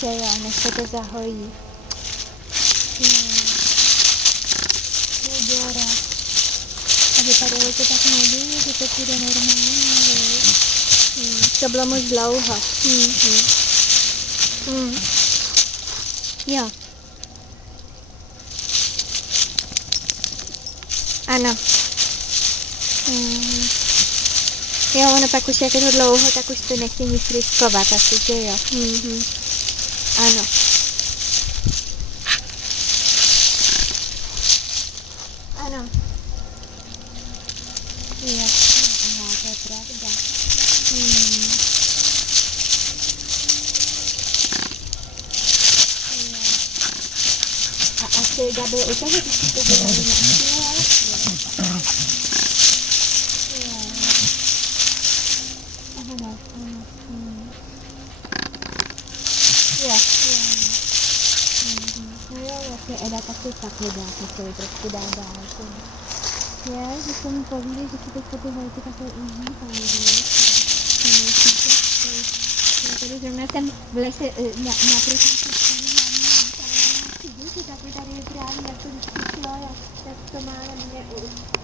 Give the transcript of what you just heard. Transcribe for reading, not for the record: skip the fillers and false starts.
Že jo, než se to zahojí. Dobré. A vypadalo to tak nadějně, že to půjde normálně, to bylo moc dlouho. Jo. Ano. Jo, ono pak už jak je to dlouho, tak už to nechci nic riskovat, asi, že jo. Ano. Ano. Jasně, aha, to je pravda. A asi Gabi u toho, když si to dělali Eda taky takhle dá, to je trošku dá dál. Je, že se mi povíde, že si teďka ty holky takhle užívají, víš? Já tady zrovna jsem v lese naproti straně hlavní, ale já chci takhle tady je právě, jak to vždycky šlo, jak to má na mě